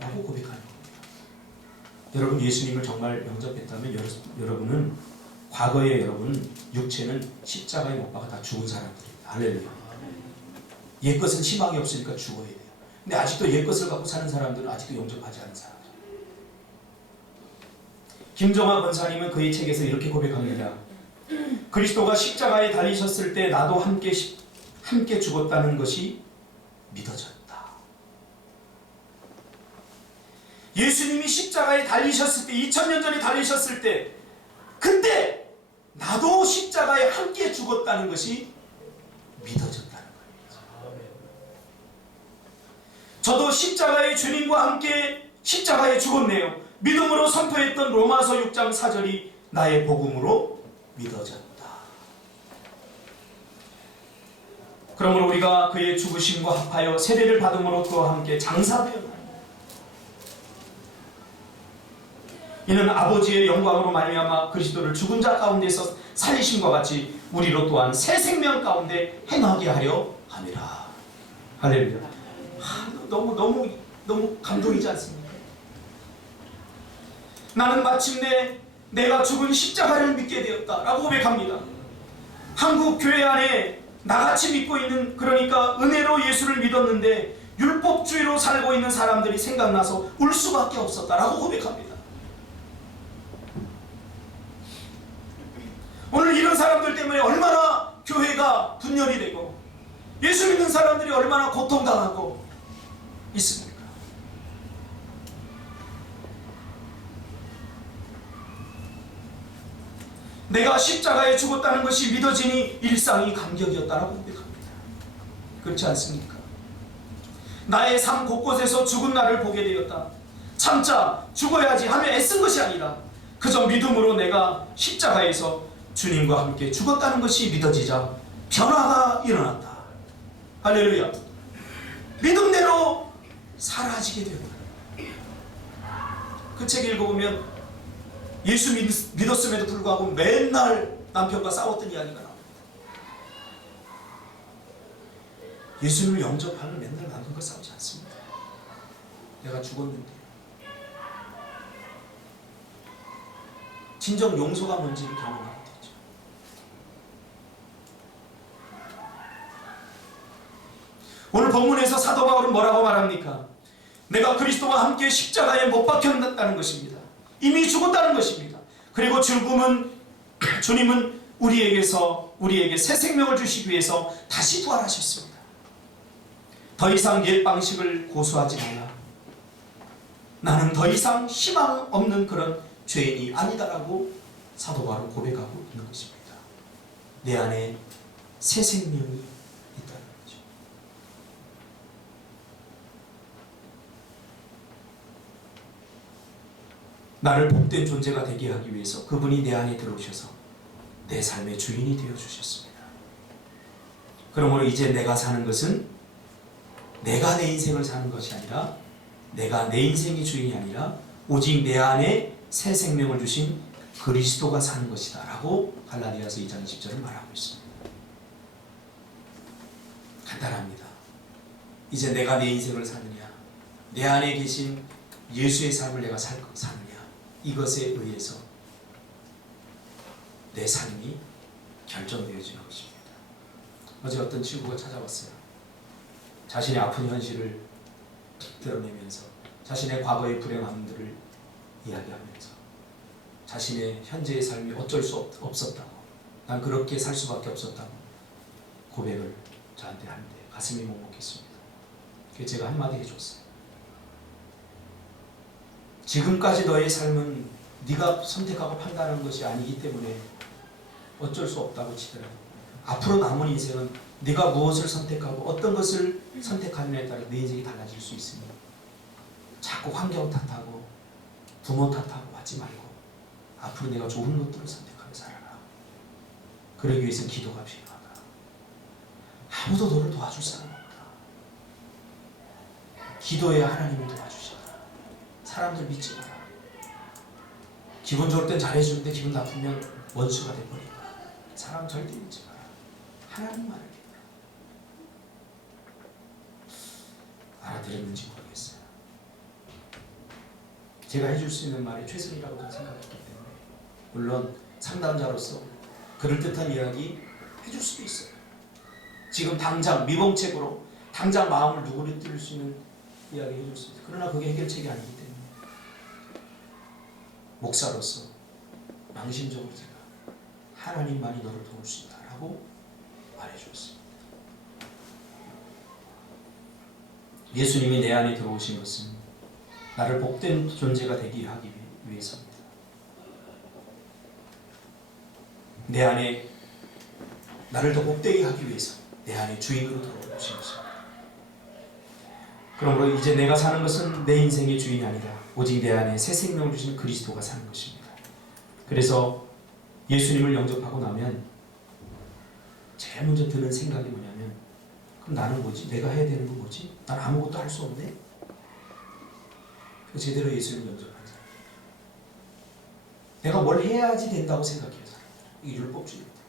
라고 고백하는 겁니다. 여러분 예수님을 정말 영접했다면 여러분은 과거에 여러분 육체는 십자가에 못 박아 다 죽은 사람들입니다. 할렐루야. 옛것은 희망이 없으니까 죽어야 돼요. 근데 아직도 옛것을 갖고 사는 사람들은 아직도 영접하지 않은 사람들. 김정화 권사님은 그의 책에서 이렇게 고백합니다. 그리스도가 십자가에 달리셨을 때 나도 함께 죽었다는 것이 믿어졌다. 예수님이 십자가에 달리셨을 때 2000년 전에 달리셨을 때 그때 나도 십자가에 함께 죽었다는 것이 믿어졌다는 거예요. 저도 십자가의 주님과 함께 십자가에 죽었네요. 믿음으로 선포했던 로마서 6장 4절이 나의 복음으로 믿어졌다. 그러므로 우리가 그의 죽으심과 합하여 세례를 받음으로 그와 함께 장사되었나니 이는 아버지의 영광으로 말미암아 그리스도를 죽은 자 가운데서 살리심과 같이 우리로 또한 새 생명 가운데 행하게 하려 함이라. 할렐루야. 너무 감동이지 않습니까? 나는 마침내 내가 죽은 십자가를 믿게 되었다라고 고백합니다. 한국 교회 안에 나같이 믿고 있는, 그러니까 은혜로 예수를 믿었는데 율법주의로 살고 있는 사람들이 생각나서 울 수밖에 없었다라고 고백합니다. 오늘 이런 사람들 때문에 얼마나 교회가 분열이 되고 예수 믿는 사람들이 얼마나 고통당하고 있습니까? 내가 십자가에 죽었다는 것이 믿어지니 일상이 감격이었다라고 고백합니다. 그렇지 않습니까? 나의 삶 곳곳에서 죽은 나를 보게 되었다. 참자 죽어야지 하며 애쓴 것이 아니라 그저 믿음으로 내가 십자가에서 주님과 함께 죽었다는 것이 믿어지자 변화가 일어났다. 할렐루야. 믿음대로 사라지게 되었다. 그 책 읽어보면 예수 믿었음에도 불구하고 맨날 남편과 싸웠던 이야기가 나옵니다. 예수님을 영접하면 맨날 남편과 싸우지 않습니다. 내가 죽었는데 진정 용서가 뭔지를 경험하게 되죠. 오늘 본문에서 사도 바울은 뭐라고 말합니까? 내가 그리스도와 함께 십자가에 못 박혔다는 것입니다. 이미 죽었다는 것입니다. 그리고 주님은 우리에게 새 생명을 주시기 위해서 다시 부활하셨습니다. 더 이상 옛 방식을 고수하지 않아. 나는 더 이상 희망 없는 그런 죄인이 아니다라고 사도 바울은 고백하고 있는 것입니다. 내 안에 새 생명이 있다는 거죠. 나를 복된 존재가 되게 하기 위해서 그분이 내 안에 들어오셔서 내 삶의 주인이 되어 주셨습니다. 그러므로 이제 내가 사는 것은 내가 내 인생을 사는 것이 아니라, 내가 내 인생의 주인이 아니라 오직 내 안에 새 생명을 주신 그리스도가 사는 것이다 라고 갈라디아서 2장 20절을 말하고 있습니다. 간단합니다. 이제 내가 내 인생을 사느냐, 내 안에 계신 예수의 삶을 내가 사느냐, 이것에 의해서 내 삶이 결정되어지는 것입니다. 어제 어떤 친구가 찾아왔어요. 자신의 아픈 현실을 드러내면서 자신의 과거의 불행함들을 이야기하면서 자신의 현재의 삶이 어쩔 수 없었다고, 난 그렇게 살 수밖에 없었다고 고백을 저한테 하는데 가슴이 먹먹했습니다. 그래서 제가 한마디 해줬어요. 지금까지 너의 삶은 네가 선택하고 판단하는 것이 아니기 때문에 어쩔 수 없다고 치더라도 앞으로 남은 인생은 네가 무엇을 선택하고 어떤 것을 선택하느냐에 따라 내 인생이 달라질 수 있으니 자꾸 환경 탓하고 부모 탓하고 하지 말고 앞으로 내가 좋은 것들을 선택하며 살아라. 그러기 위해서 기도가 필요하다. 아무도 너를 도와줄 사람 없다. 기도해야 하나님이 도와주신다. 사람들 믿지 마라. 기분 좋을 땐 잘해주는데 기분 나쁘면 원수가 돼버린다. 사람 절대 믿지 마라. 하나님만을 믿어라. 알아들었는지 모르겠어요. 제가 해줄 수 있는 말이 최선이라고 저는 생각했기 때문에, 물론 상담자로서 그럴듯한 이야기 해줄 수도 있어요. 지금 당장 미봉책으로 당장 마음을 누그러뜨릴 수 있는 이야기 해줄 수 있어요. 그러나 그게 해결책이 아니기 때문에 목사로서 양심적으로 제가 하나님만이 너를 도울 수 있다라고 말해주었습니다. 예수님이 내 안에 들어오신 것은 나를 복된 존재가 되게 하기 위해서입니다. 내 안에 나를 더 복되게 하기 위해서 내 안에 주인으로 들어오신 것입니다. 그러므로 이제 내가 사는 것은 내 인생의 주인이 아니라 오직 내 안에 새 생명을 주신 그리스도가 사는 것입니다. 그래서 예수님을 영접하고 나면 제일 먼저 드는 생각이 뭐냐면, 그럼 나는 뭐지? 내가 해야 되는 건 뭐지? 난 아무것도 할 수 없네? 제대로 예수님을 영접하자. 내가 뭘 해야지 된다고 생각해요. 이게 율법주의입니다.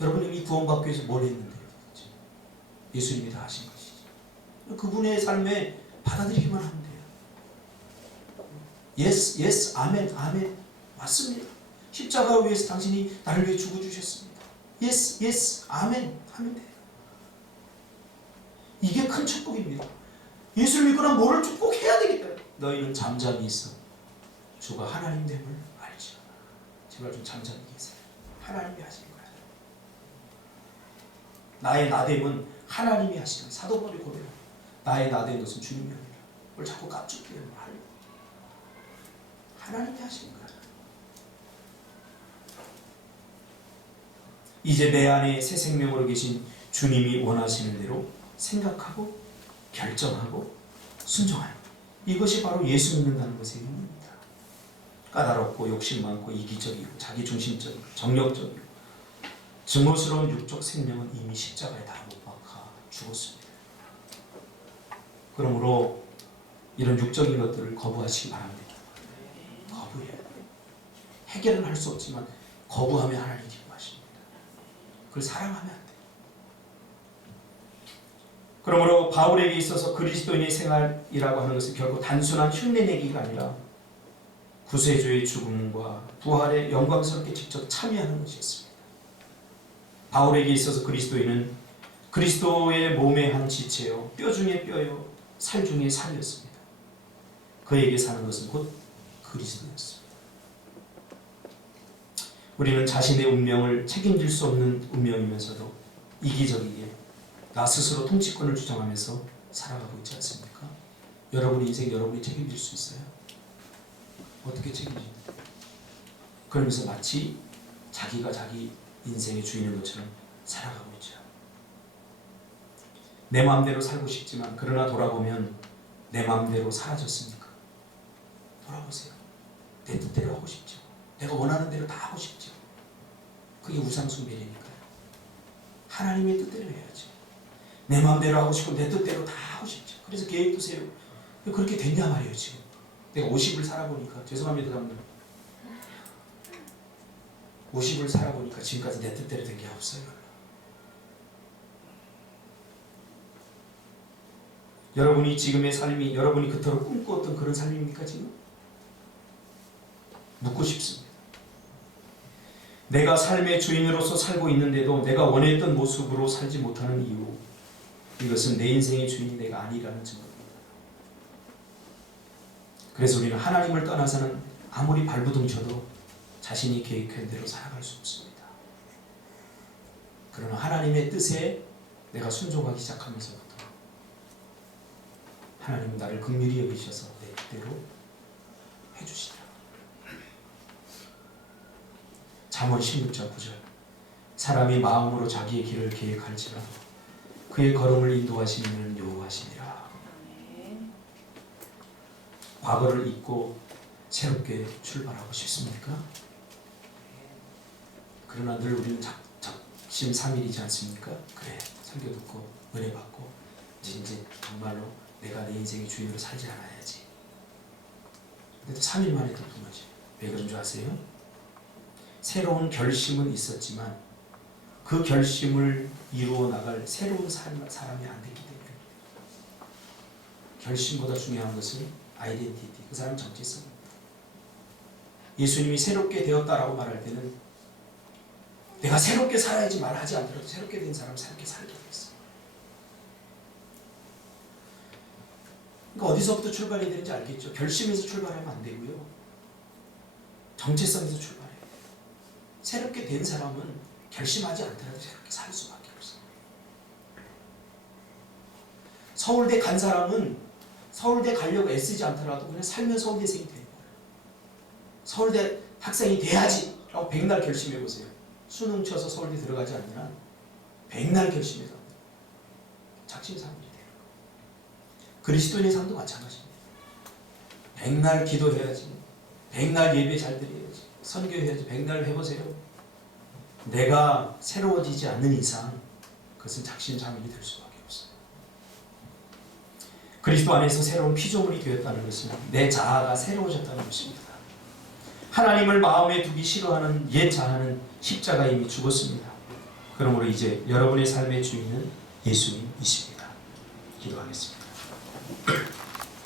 여러분 이미 구원받기 위해서 뭘 했는데요? 예수님이 다 하신 것이지. 그분의 삶에 받아들이기만 하면 돼요. Yes, yes, 아멘, 아멘. 맞습니다. 십자가 위해서 당신이 나를 위해 죽어주셨습니다. Yes, yes, 아멘 하면 돼요. 이게 큰 축복입니다. 예수를 믿고 난 뭐를 꼭 해야 되기 때문에 너희는 잠잠히 있어. 주가 하나님 됨을 알지어다. 제발 좀 잠잠히 계세요. 하나님이 하시는 거야. 나의 나됨은 하나님이 하시는 거야. 사도 바울이 고백합니다. 나의 나된 것은 주님이 아니라 뭘 자꾸 깝죽대요. 하나님이 하시는 거야. 이제 내 안에 새 생명으로 계신 주님이 원하시는 대로 생각하고 결정하고 순종하는 것. 이것이 바로 예수 믿는다는 것의 의미입니다. 까다롭고 욕심 많고 이기적이고 자기중심적이고 정력적이고 증오스러운 육적 생명은 이미 십자가에 다 못 박아 죽었습니다. 그러므로 이런 육적인 것들을 거부하시기 바랍니다. 거부해야 돼요. 해결은 할 수 없지만 거부하면 하나님 기뻐하십니다. 그걸 사랑하면 안 돼요. 그러므로 바울에게 있어서 그리스도인의 생활이라고 하는 것은 결국 단순한 흉내내기가 아니라 구세주의 죽음과 부활에 영광스럽게 직접 참여하는 것이었습니다. 바울에게 있어서 그리스도인은 그리스도의 몸의 한 지체요, 뼈 중에 뼈요, 살 중에 살이었습니다. 그에게 사는 것은 곧 그리스도였습니다. 우리는 자신의 운명을 책임질 수 없는 운명이면서도 이기적이게 나 스스로 통치권을 주장하면서 살아가고 있지 않습니까? 여러분의 인생 여러분이 책임질 수 있어요? 어떻게 책임집니까? 그러면서 마치 자기가 자기 인생의 주인인 것처럼 살아가고 있죠. 내 마음대로 살고 싶지만 그러나 돌아보면 내 마음대로 사라졌습니까? 돌아보세요. 내 뜻대로 하고 싶죠. 내가 원하는 대로 다 하고 싶죠. 그게 우상숭배니까요. 하나님의 뜻대로 해야지. 내 마음대로 하고 싶고 내 뜻대로 다 하고 싶죠. 그래서 계획도 세우고 그렇게 됐냐 말이에요. 지금 내가 50을 살아보니까, 죄송합니다 여러분들, 50을 살아보니까 지금까지 내 뜻대로 된 게 없어요. 여러분이 지금의 삶이 여러분이 그토록 꿈꾸었던 그런 삶입니까? 지금? 묻고 싶습니다. 내가 삶의 주인으로서 살고 있는데도 내가 원했던 모습으로 살지 못하는 이유, 이것은 내 인생의 주인이 내가 아니라는 증거입니다. 그래서 우리는 하나님을 떠나서는 아무리 발부둥 쳐도 자신이 계획한 대로 살아갈 수 없습니다. 그러나 하나님의 뜻에 내가 순종하기 시작하면서부터 하나님은 나를 긍휼히 여기셔서 내 뜻대로 해주시더라. 잠언 16장 9절, 사람이 마음으로 자기의 길을 계획할지라도 그의 걸음을 인도하시는 여호와시니라. 과거를 잊고 새롭게 출발하고 싶습니까? 그러나 늘 우리는 작심삼일이지 않습니까? 그래, 설교 듣고 은혜 받고 이제 정말로 내가 내 인생의 주인으로 살지 않아야지. 근데 또 3일 만에 또 무너져요. 왜 그런 줄 아세요? 새로운 결심은 있었지만 그 결심을 이루어 나갈 새로운 사람이 안 됐기 때문에. 결심보다 중요한 것은 아이덴티티, 그 사람 정체성입니다. 예수님이 새롭게 되었다라고 말할 때는 내가 새롭게 살아야지 말하지 않더라도 새롭게 된 사람 새롭게 살게 돼 있어요. 그러니까 어디서부터 출발해야 되는지 알겠죠? 결심에서 출발하면 안 되고요. 정체성에서 출발해요. 새롭게 된 사람은 결심하지 않더라도 새롭게 살 수밖에 없어요. 서울대 간 사람은 서울대 가려고 애쓰지 않더라도 그냥 살면 서울대생이 되는 거예요. 서울대 학생이 돼야지 라고 백날 결심해 보세요. 수능 쳐서 서울대 들어가지 않는 한 백날 결심해서 작심삼일이 돼요. 그리스도인의 삶도 마찬가지입니다. 백날 기도해야지, 백날 예배 잘 드려야지, 선교해야지, 백날 해보세요. 내가 새로워지지 않는 이상 그것은 작심삼일이 될 수밖에 없어요. 그리스도 안에서 새로운 피조물이 되었다는 것은 내 자아가 새로워졌다는 것입니다. 하나님을 마음에 두기 싫어하는 옛 자아는 십자가에 이미 죽었습니다. 그러므로 이제 여러분의 삶의 주인은 예수님이십니다. 기도하겠습니다.